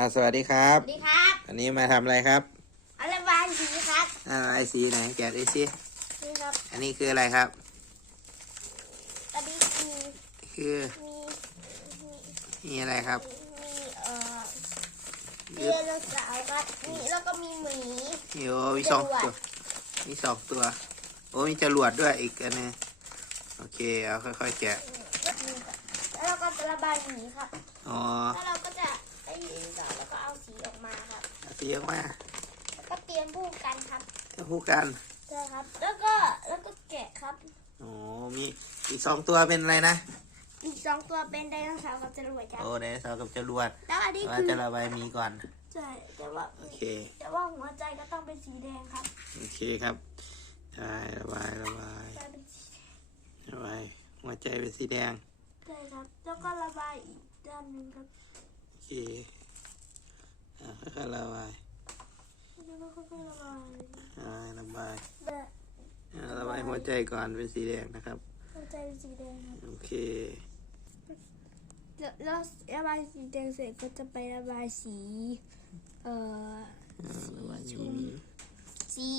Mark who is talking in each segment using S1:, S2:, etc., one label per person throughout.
S1: อ่าสวัสดีครับ
S2: สวัสดีครับ
S1: อันนี้มาทำอะไรครับ
S2: อัลบานสีครับ
S1: อ่าไอสีไหนแกะดูสิ
S2: นี่ครับ
S1: อันนี้คืออะไรครับ
S2: อันนี้มี
S1: คือ
S2: มีมี
S1: มีอะไรครับ
S2: มีเอ่อมีไดโนเสาร์ครับมีแล้วก็มีหมี
S1: มีโอ้มีสองตัวมีสองตัว โอ้มีจรวดด้วยอีกอันนึงโอเคเอาค่อยๆแกะ
S2: แล้วเราก็จะระบายหมีครับ
S1: อ๋อ
S2: แล้ เอาสีออกมาแล้วก็เตรียมพูกกันครับ
S1: จะพูดกัน
S2: ใช่ครับ แล้วก็แล้วก็แกะครับ
S1: โอ้มีอีกสองตัวเป็นอะไรนะ
S2: อีกสองตัวเป็นไดโนเสาร์กับจรวดครับ
S1: โอ้ไดโนเสาร์กับจรวด
S2: แล้วอันนี้
S1: เรา
S2: คือ
S1: จะระบายมีก่อน
S2: ใช่แต่ว่า
S1: โอเค
S2: แต่ว่าหัวใจก็ต้องเป็นสีแดงครับ
S1: โอเคครับใช่ระบายระบาย
S2: กลายเป็นสี
S1: ระบายหัวใจเป็นสีแดง
S2: ใช่ครับ แล้วก็ระบายอีกด้านหนึ่งครับ
S1: โอเคอ่า ค่อยๆระบาย
S2: แล้วก็ค่อยๆระบาย
S1: อ่าระบาย
S2: แบบ
S1: อ่าระบายหัวใจก่อนเป็นสีแดงนะครับ
S2: หัวใจเป็นสีแดงครับ
S1: โอเค
S2: แล้วแล้วระบายสีแดงเสร็จก็จะไประบายสี เอ่อ
S1: อ่าระบายมีมี
S2: สี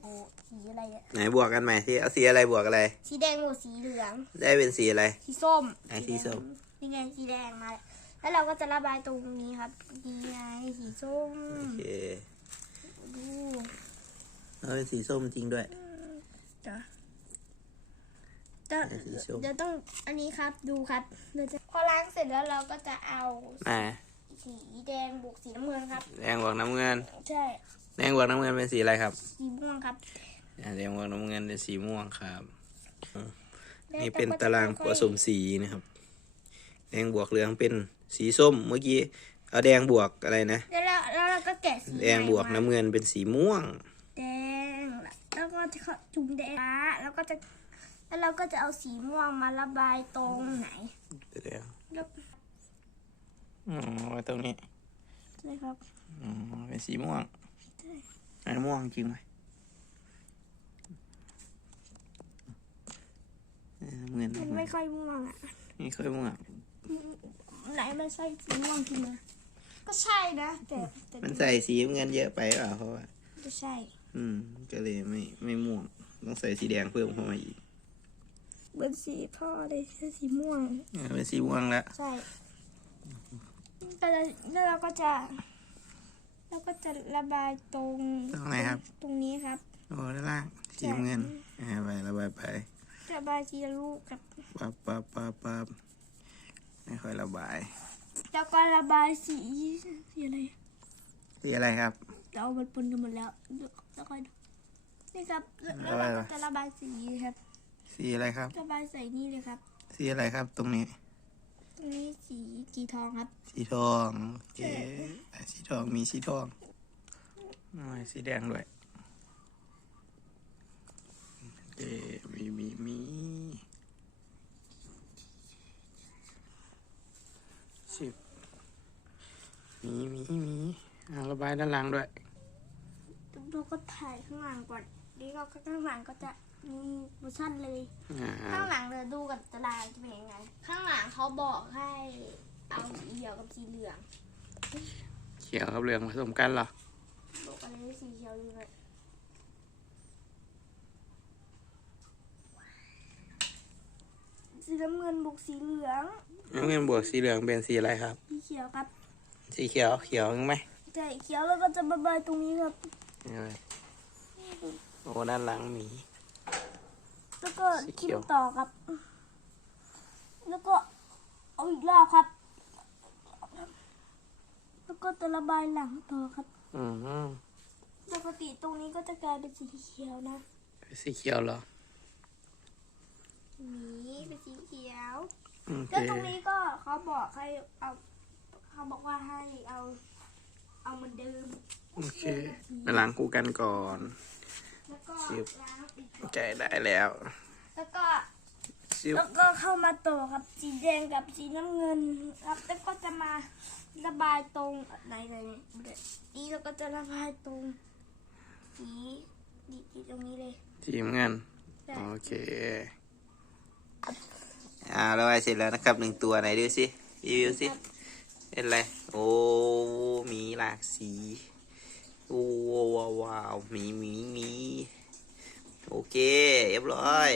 S2: โอ้สีอะไรอะ
S1: ไหนบวกกันใหม่ที่เอาสีอะไรบวกอะไร
S2: สีแดงหมดสีเหลือง
S1: ได้เป็นสีอะไร
S2: สีส้ม
S1: ไหนสีส้ม
S2: นี่ไงสีแดงมาแล้ว แล้วเราก็จะระบายตรงนี้ครับนี่ไงสีส้ม
S1: โอเค
S2: ดู
S1: เอาเป็นสีส้มจริงด้วย
S2: จ้ะจะ
S1: สีส้ม
S2: เดี๋ยวต้องอันนี้ครับดูครับเราจะพอล้างเสร็จแล้วเราก็จะเอา
S1: มา
S2: สีแดงบวกสีน้ำเงินครับ
S1: แดงบวกน้ำเงิน
S2: ใช่
S1: แดงบวกน้ำเงินเป็นสีอะไรครับ
S2: สีม่วงครับ
S1: อ่าแดงบวกน้ำเงินเป็นสีม่วงครับ
S2: แล้ว
S1: นี่เป็น
S2: ก็จะ
S1: ตาราง
S2: ค่
S1: ผ
S2: อยๆ
S1: สมสีนะครับ แดงบวกเหลืองเป็นสีส้มเมื่อกี้เอาแดงบวกอะไรนะ
S2: แล้วเราแล้วเราก็แกะสี
S1: แดงบวก
S2: ใหม่
S1: น้ำเงินเป็นสีม่วง
S2: แดงแล้วก็จะจุ่มแดงฟ้าแล้วก็จะแล้วเราก็จะเอาสีม่วงมาระบายตรงไหน
S1: แดง
S2: แล้ว
S1: อ๋อไว้ตรงนี้
S2: ใช่ครับ
S1: อ๋อเป็นสีม่วงอันม่วงจริงไหมเออน้ำเงิน
S2: มันไม่ค่อยม่วงอะ
S1: ไม่ค่อยม่วง
S2: ไหนมันใช่สีม่วงจริงนะก็ใช่นะแต่แต่
S1: มันใส่สีน้ำเงินเยอะไปเปล่าเพราะว่า
S2: ไม่ใช่
S1: อืม ก็เลยไม่ไม่ม่วง ต้องใส่สีแดงเพิ่มเข้ามาอีก
S2: เหมือนสีพ่อเลยแค่สีม่วง
S1: อ่าเป็นสีม่วงแล้ว
S2: ใช่ก็จะแล้วเราก็จะเราก็จะระบายตรง
S1: ตรงไหนครับ
S2: ตรงนี้ครับ
S1: โอ้ด้านล่างสีน้ำเงินอ่าไประบายไประ
S2: บายทีละลูกครับ
S1: ปั๊บปั๊บปั๊บปั๊บ ไม่ค่อยระบาย
S2: แล้วก็ระบายสีสีอะไร
S1: สีอะไรครับ
S2: เราเอามันปนกันหมดแล้วแล้วก็นี่ครับแล้ว
S1: ระบาย
S2: เรา
S1: อะไร
S2: ก็จะระบายสีครับ
S1: สีอะไรครับ
S2: ระบายใส่นี่เลยครับ
S1: สีอะไรครับตรงนี้
S2: ตรงนี้สีสีทองครับ
S1: สีทองโอเคอะสีทองมีสีทองอ๋อสีแดงด้วยโอเคมีมีมี สิบมีมีมีอ่าระบายด้านหลังด้วย
S2: เราก็ถ่ายข้างหลังก่อนนี่ก็ข้างหลังก็จะมีโมชั่นเลย
S1: อ่า
S2: ข้างหลังเราดูกับตารางจะเป็นยังไง ข้างหลังเขาบอกให้เอาสีเขียวกับสีเหลือง
S1: เขียวกับเหลืองผสมกันเหรอ
S2: บอกอะไรสีเขียวอยู่เลยสี น้ำเงินบวกสีเหลือง
S1: น้ำเงินบวกสีเหลืองเป็นสีอะไรครับ
S2: สีเขียวครับ
S1: สีเขียวเขียวยังไหม
S2: ใช่เขียวแล้วก็จะระบายตรงนี้ครับ
S1: นี่เลยโอ้ด้านหลังหมี
S2: แล้วก็
S1: สีเขี
S2: ทิ้
S1: ยว
S2: งต่อครับ แล้วก็เอาอีกรอบครับ แล้วก็จะระบายหลังต่อครับ
S1: อืม
S2: ปกติตรงนี้ก็จะกลายเป็นสีเขียวนะ
S1: สีเขียวเหรอ
S2: นี่เป็นสีเขียว
S1: โอเค
S2: แล้วตรงนี้ก็เขาบอกให้เอาเขาบอกว่าให้เอา เอาเหมือนเดิม
S1: โอเคมาล้างคู่กันก่อน
S2: แล้วก็
S1: สิบ
S2: ล้างอีก
S1: ใจได้แล้ว
S2: แล้วก็
S1: ซิว
S2: แล้วก็เข้ามาต่อครับสีแดงกับสีน้ำเงินครับแล้วก็จะมาระบายตรงไหนเลยเนี่ยนี่เราก็จะระบายตรงสีสีสีตรงนี้เลย
S1: ทีมเงิน
S2: ใช่
S1: โอเค อ่าเราไปเสร็จแล้วนะครับหนึ่งตัวไหนดูสิรีวิวสิเป็นอะไรโอ้มีหลากสีโอ้ว้าวว้าวมีมีมีโอเคเรียบร้อย